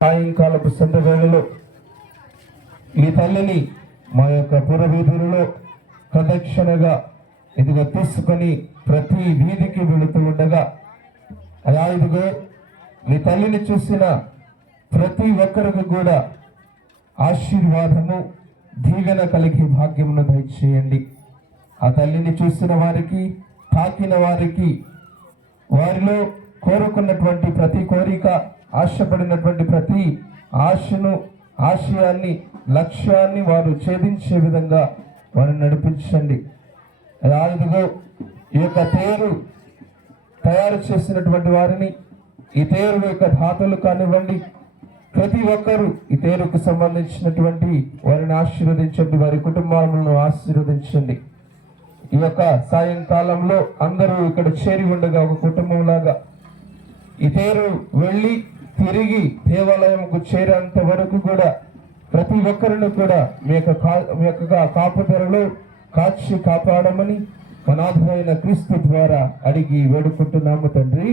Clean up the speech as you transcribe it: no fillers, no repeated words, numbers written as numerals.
సాయంకాలపు సంత వేళలో ఈ తల్లిని మా యొక్క పురవీధులలో ప్రదక్షిణగా ఇదిగో తీసుకొని ప్రతి వీధికి వెళుతూ ఉండగా అలా ఇదిగో మీ తల్లిని చూసిన ప్రతి ఒక్కరికి కూడా ఆశీర్వాదము దీవెన కలిగి భాగ్యమును దయచేయండి. ఆ తల్లిని చూసిన వారికి, తాకిన వారికి, వారిలో కోరుకున్నటువంటి ప్రతి కోరిక, ఆశపడినటువంటి ప్రతి ఆశయాన్ని, లక్ష్యాన్ని వారు ఛేదించే విధంగా వారిని నడిపించండి. ఇదిగో ఈ యొక్క తేరు తయారు చేసినటువంటి వారిని, ఈ తేరు యొక్క ధాతులు కానివ్వండి, ప్రతి ఒక్కరూ ఈ తేరుకు సంబంధించినటువంటి వారిని ఆశీర్వదించండి, వారి కుటుంబాలను ఆశీర్వదించండి. ఈ యొక్క సాయంకాలంలో అందరూ ఇక్కడ చేరి ఉండగా ఒక కుటుంబంలాగా ఈ తేరు వెళ్ళి తిరిగి దేవాలయంకు చేరేంత వరకు కూడా ప్రతి ఒక్కరిని కూడా మీ యొక్క కాపుదలలో కాచి కాపాడమని మనాథమైన క్రీస్తు ద్వారా అడిగి వేడుకుంటున్నాము తండ్రి.